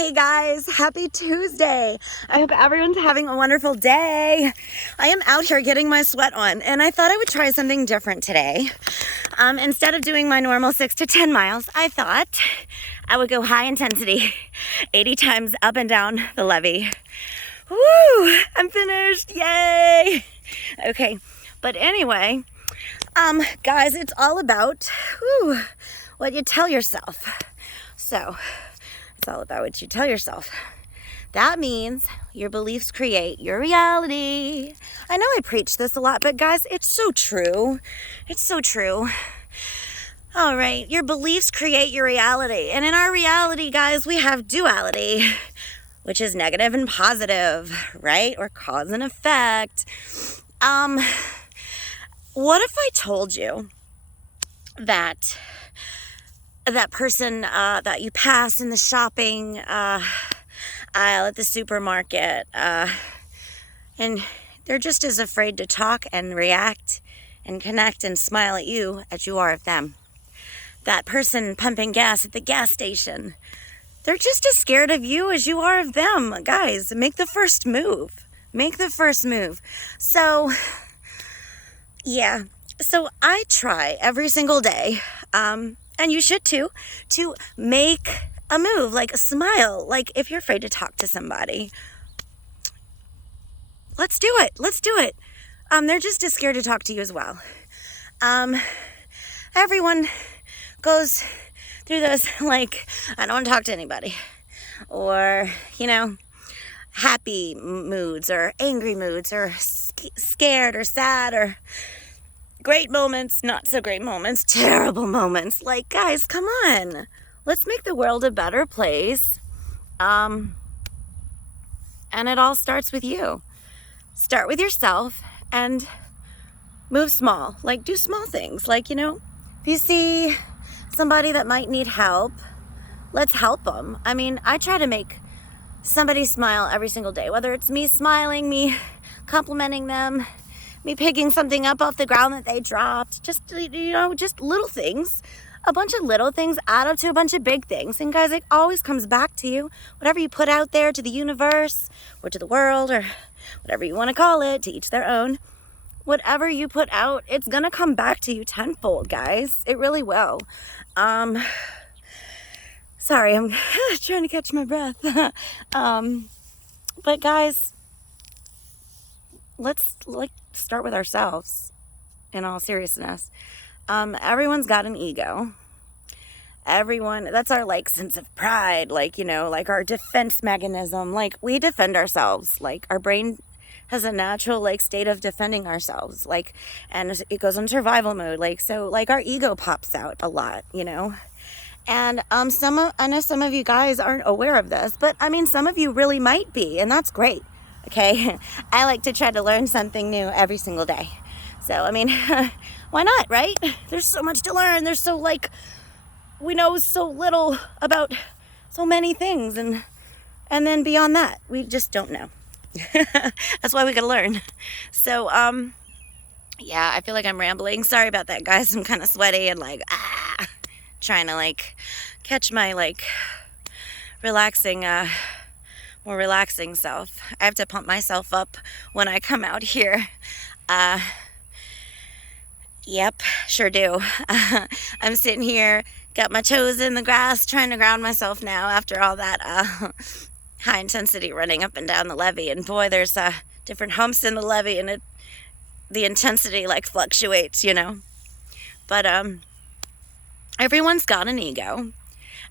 Hey guys, happy Tuesday. I hope everyone's having a wonderful day. I am out here getting my sweat on and I thought I would try something different today. Instead of doing my normal 6 to 10 miles, I thought I would go high intensity 80 times up and down the levee. Woo, I'm finished, yay. Okay, but anyway, guys, it's all about what you tell yourself. So, it's all about what you tell yourself. That means your beliefs create your reality. I know I preach this a lot, but guys, it's so true. It's so true. All right, your beliefs create your reality. And in our reality, guys, we have duality, which is negative and positive, right? Or cause and effect. What if I told you that person that you pass in the shopping aisle at the supermarket, and they're just as afraid to talk and react and connect and smile at you as you are of them. That person pumping gas at the gas station, they're just as scared of you as you are of them. Guys, make the first move. Make the first move. So, yeah. So I try every single day, and you should too, to make a move, like a smile. Like if you're afraid to talk to somebody, let's do it. Let's do it. They're just as scared to talk to you as well. Everyone goes through those, like, I don't want to talk to anybody. Or, happy moods or angry moods or scared or sad or great moments, not so great moments, terrible moments. Like, guys, come on. Let's make the world a better place. And it all starts with you. Start with yourself and move small. Like, do small things. Like, if you see somebody that might need help, let's help them. I mean, I try to make somebody smile every single day, whether it's me smiling, me complimenting them, me picking something up off the ground that they dropped, just little things. A bunch of little things add up to a bunch of big things. And guys, it always comes back to you. Whatever you put out there to the universe or to the world or whatever you want to call it, to each their own. Whatever you put out, it's going to come back to you tenfold, guys. It really will. Sorry, I'm trying to catch my breath. But guys, let's start with ourselves in all seriousness. Everyone's got an ego. Everyone, that's our sense of pride, like our defense mechanism. Like, we defend ourselves. Like, our brain has a natural state of defending ourselves, and it goes on survival mode. So our ego pops out a lot, And I know some of you guys aren't aware of this, but I mean, some of you really might be, and that's great. Okay, I like to try to learn something new every single day. So, I mean, why not, right? There's so much to learn. There's we know so little about so many things. And then beyond that, we just don't know. That's why we gotta learn. So, yeah, I feel like I'm rambling. Sorry about that, guys. I'm kind of sweaty and trying to catch my relaxing, more relaxing self. I have to pump myself up when I come out here. Yep, sure do. I'm sitting here, got my toes in the grass, trying to ground myself now after all that high intensity running up and down the levee. And boy, there's different humps in the levee, and the intensity fluctuates, But everyone's got an ego,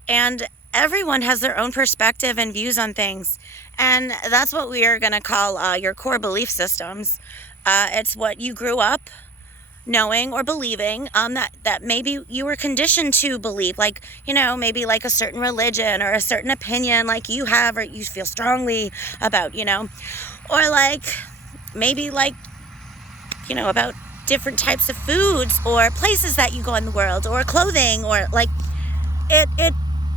and everyone has their own perspective and views on things. And that's what we are going to call your core belief systems. It's what you grew up knowing or believing, that maybe you were conditioned to believe, maybe a certain religion or a certain opinion you have or you feel strongly about, or maybe about different types of foods or places that you go in the world or clothing or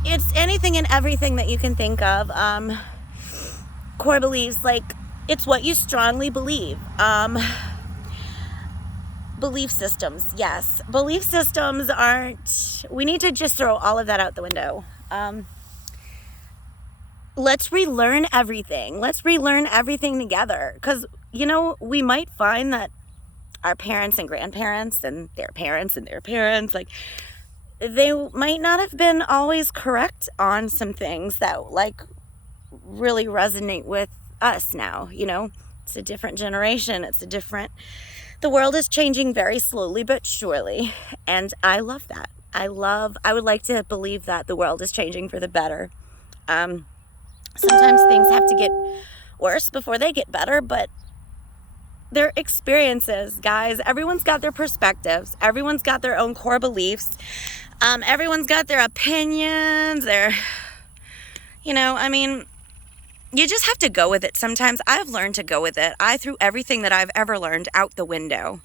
it's anything and everything that you can think of. Core beliefs, it's what you strongly believe. Belief systems, yes. Belief systems we need to just throw all of that out the window. let's relearn everything. Let's relearn everything together. Because, we might find that our parents and grandparents and their parents, like, they might not have been always correct on some things that, like, really resonate with us now. It's a different generation. The world is changing very slowly but surely. And I love that. I would like to believe that the world is changing for the better. Sometimes things have to get worse before they get better, but their experiences, guys. Everyone's got their perspectives. Everyone's got their own core beliefs. Everyone's got their opinions. You just have to go with it sometimes. I've learned to go with it. I threw everything that I've ever learned out the window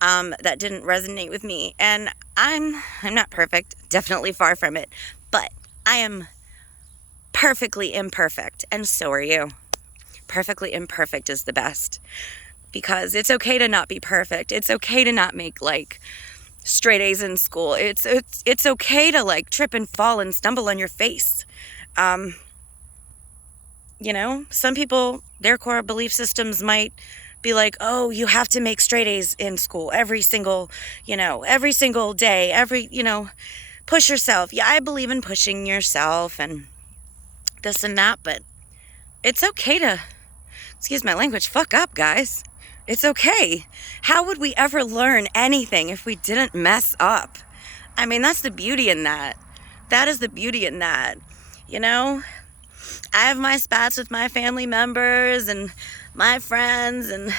that didn't resonate with me. And I'm not perfect, definitely far from it, but I am perfectly imperfect, and so are you. Perfectly imperfect is the best, because it's okay to not be perfect. It's okay to not make, like, straight A's in school. It's okay to, like, trip and fall and stumble on your face. Some people, their core belief systems might be like, oh, you have to make straight A's in school every single day, push yourself. Yeah, I believe in pushing yourself and this and that, but it's okay to, excuse my language, fuck up, guys. It's okay. How would we ever learn anything if we didn't mess up? I mean, that's the beauty in that. That is the beauty in that. I have my spats with my family members and my friends, and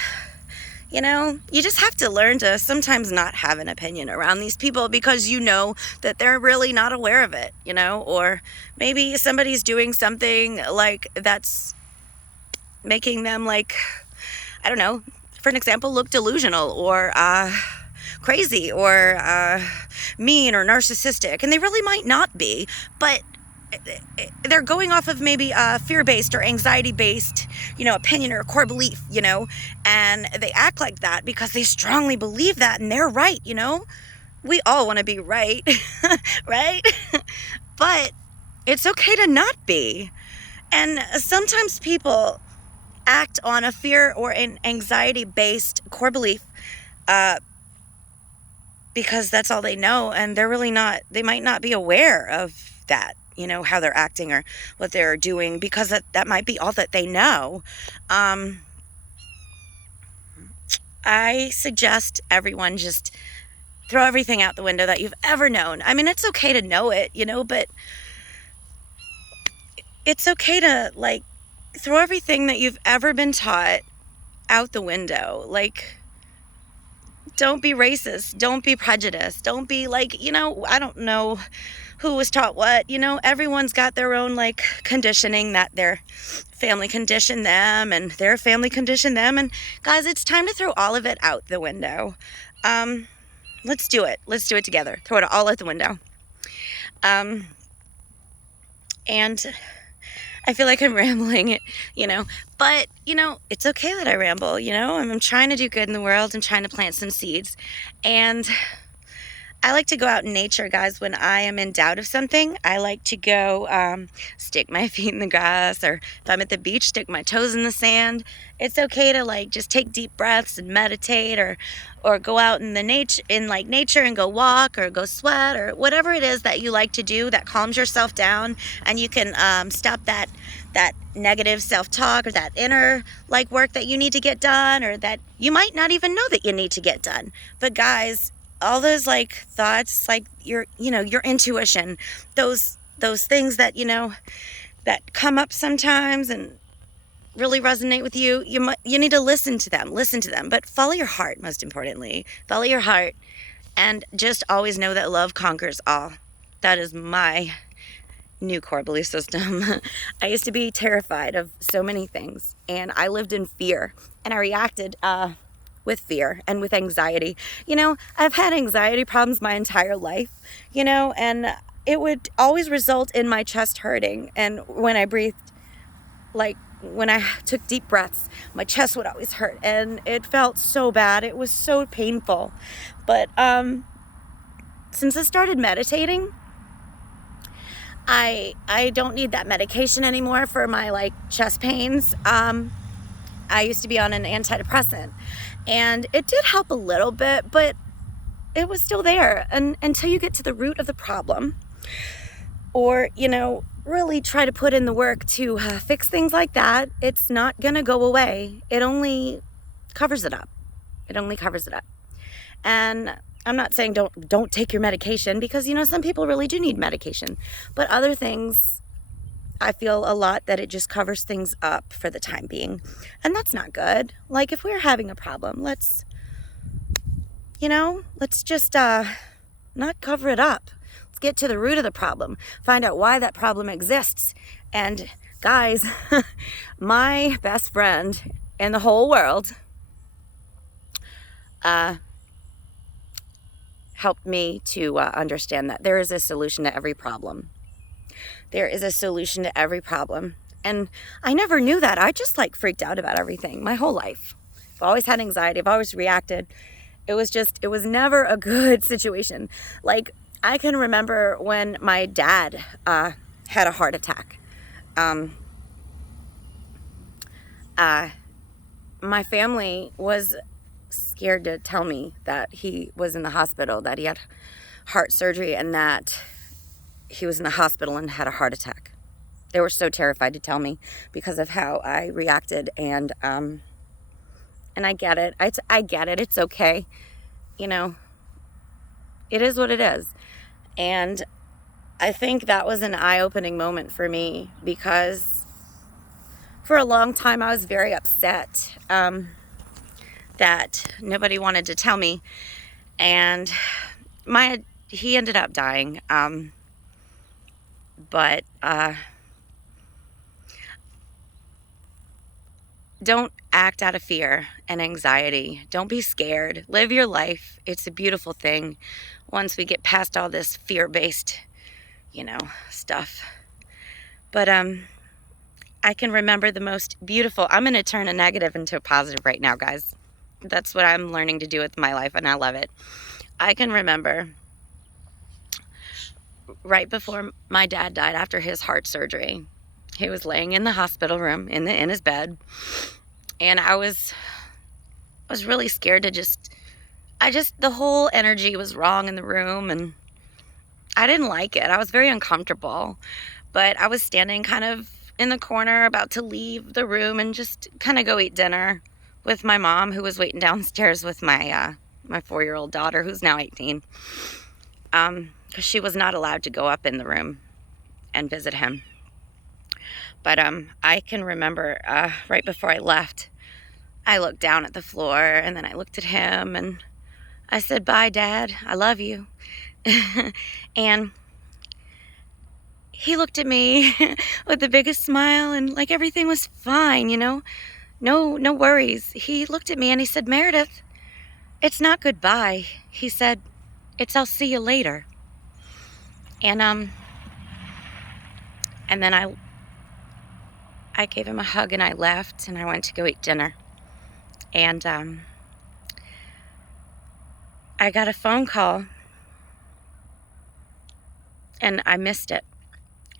you just have to learn to sometimes not have an opinion around these people, because that they're really not aware of it, or maybe somebody's doing something like that's making them, like, I don't know, for an example, look delusional or crazy or mean or narcissistic, and they really might not be, but they're going off of maybe fear-based or anxiety-based, opinion or core belief, and they act like that because they strongly believe that, and they're right, We all want to be right, right? But it's okay to not be. And sometimes people act on a fear or an anxiety-based core belief because that's all they know, and they might not be aware of that, how they're acting or what they're doing, because that might be all that they know. I suggest everyone just throw everything out the window that you've ever known. I mean, it's okay to know it, but it's okay to, like, throw everything that you've ever been taught out the window. Like, don't be racist. Don't be prejudiced. Don't be, like, I don't know who was taught what. Everyone's got their own, like, conditioning that their family conditioned them and their family conditioned them. And guys, it's time to throw all of it out the window. Let's do it. Let's do it together. Throw it all out the window. And I feel like I'm rambling, but, it's okay that I ramble, I'm trying to do good in the world and trying to plant some seeds. And I like to go out in nature, guys, when I am in doubt of something. I like to go stick my feet in the grass, or if I'm at the beach, stick my toes in the sand. It's okay to, like, just take deep breaths and meditate, or go out in nature and go walk or go sweat, or whatever it is that you like to do that calms yourself down, and you can stop that negative self-talk or that inner, like, work that you need to get done, or that you might not even know that you need to get done. But guys, all those, like, thoughts, like, your intuition, those things that that come up sometimes and really resonate with you, you need to listen to them, but follow your heart. Most importantly, follow your heart, and just always know that love conquers all. That is my new core belief system. I used to be terrified of so many things, and I lived in fear, and I reacted with fear and with anxiety. I've had anxiety problems my entire life, and it would always result in my chest hurting. And when I breathed, like, when I took deep breaths, my chest would always hurt, and it felt so bad. It was so painful. But since I started meditating, I don't need that medication anymore for my like chest pains. I used to be on an antidepressant, and it did help a little bit, but it was still there, and until you get to the root of the problem, or really try to put in the work to fix things like that, it's not gonna go away. It only covers it up. And I'm not saying don't take your medication, because some people really do need medication, but other things, I feel a lot that it just covers things up for the time being, and that's not good. Like, if we're having a problem, let's just not cover it up. Let's get to the root of the problem, find out why that problem exists. And guys, my best friend in the whole world helped me to understand that there is a solution to every problem. There is a solution to every problem. And I never knew that. I just freaked out about everything my whole life. I've always had anxiety. I've always reacted. It was never a good situation. Like, I can remember when my dad had a heart attack. My family was scared to tell me that he was in the hospital, that he had heart surgery, and that he was in the hospital and had a heart attack. They were so terrified to tell me because of how I reacted, and I get it. I get it. It's okay. It is what it is. And I think that was an eye-opening moment for me, because for a long time I was very upset that nobody wanted to tell me, and he ended up dying. But don't act out of fear and anxiety. Don't be scared. Live your life. It's a beautiful thing once we get past all this fear-based, stuff. But I can remember the most beautiful. I'm going to turn a negative into a positive right now, guys. That's what I'm learning to do with my life, and I love it. I can remember right before my dad died, after his heart surgery, he was laying in the hospital room in his bed, and I was really scared to the whole energy was wrong in the room, and I didn't like it. I was very uncomfortable, but I was standing kind of in the corner about to leave the room and just kind of go eat dinner with my mom, who was waiting downstairs with my 4-year-old daughter, who's now 18, because she was not allowed to go up in the room and visit him. But I can remember right before I left, I looked down at the floor, and then I looked at him, and I said, "Bye, Dad. I love you." And he looked at me with the biggest smile, and like everything was fine, no worries. He looked at me and he said, "Meredith, it's not goodbye." He said, "It's I'll see you later." And then I gave him a hug, and I left, and I went to go eat dinner. And I got a phone call, and I missed it.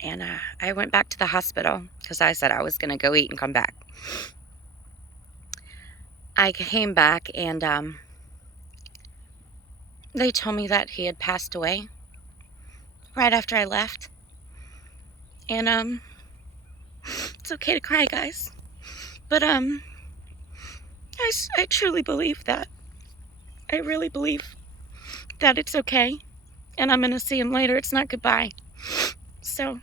And I went back to the hospital because I said I was going to go eat and come back. I came back, and they told me that he had passed away right after I left. And it's okay to cry, guys, but I truly believe that. I really believe that it's okay, and I'm gonna see him later. It's not goodbye. So,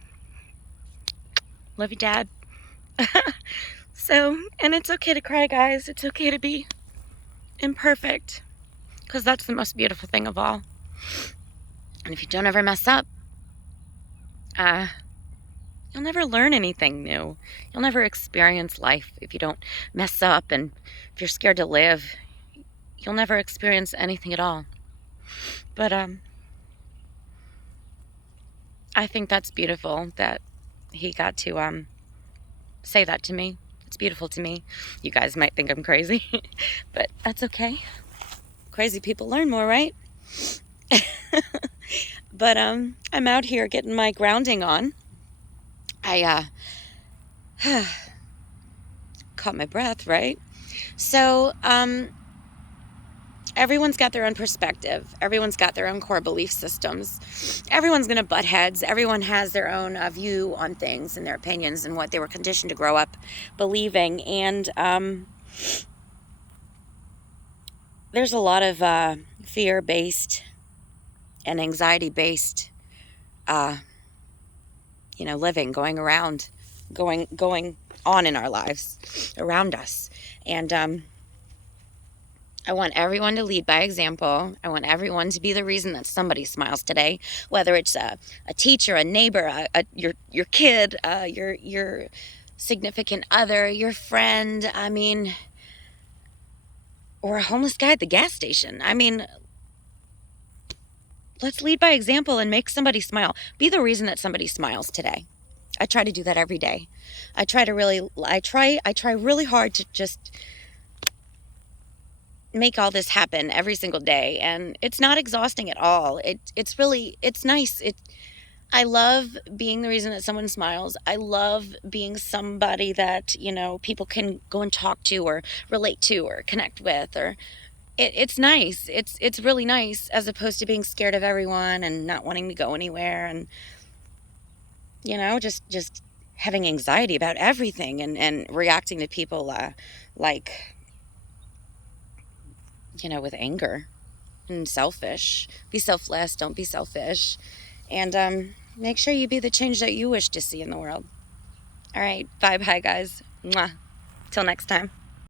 love you, Dad. And it's okay to cry, guys. It's okay to be imperfect, because that's the most beautiful thing of all. And if you don't ever mess up, you'll never learn anything new. You'll never experience life if you don't mess up, and if you're scared to live, you'll never experience anything at all. But I think that's beautiful that he got to say that to me. It's beautiful to me. You guys might think I'm crazy, but that's okay. Crazy people learn more, right? But I'm out here getting my grounding on. I caught my breath, right? So everyone's got their own perspective. Everyone's got their own core belief systems. Everyone's going to butt heads. Everyone has their own view on things and their opinions and what they were conditioned to grow up believing. And there's a lot of fear-based and anxiety-based, living going on in our lives around us. And I want everyone to lead by example. I want everyone to be the reason that somebody smiles today, whether it's a teacher, a neighbor, your kid, your significant other, your friend, or a homeless guy at the gas station. Let's lead by example and make somebody smile. Be the reason that somebody smiles today. I try to do that every day. I try really hard to just make all this happen every single day, and it's not exhausting at all. It's nice. I love being the reason that someone smiles. I love being somebody that people can go and talk to or relate to or connect with, or it's nice. It's really nice, as opposed to being scared of everyone and not wanting to go anywhere, and just having anxiety about everything, and reacting to people like with anger and selfish. Be selfless, don't be selfish. And make sure you be the change that you wish to see in the world. All right, vibe high, guys. Mwah. Till next time.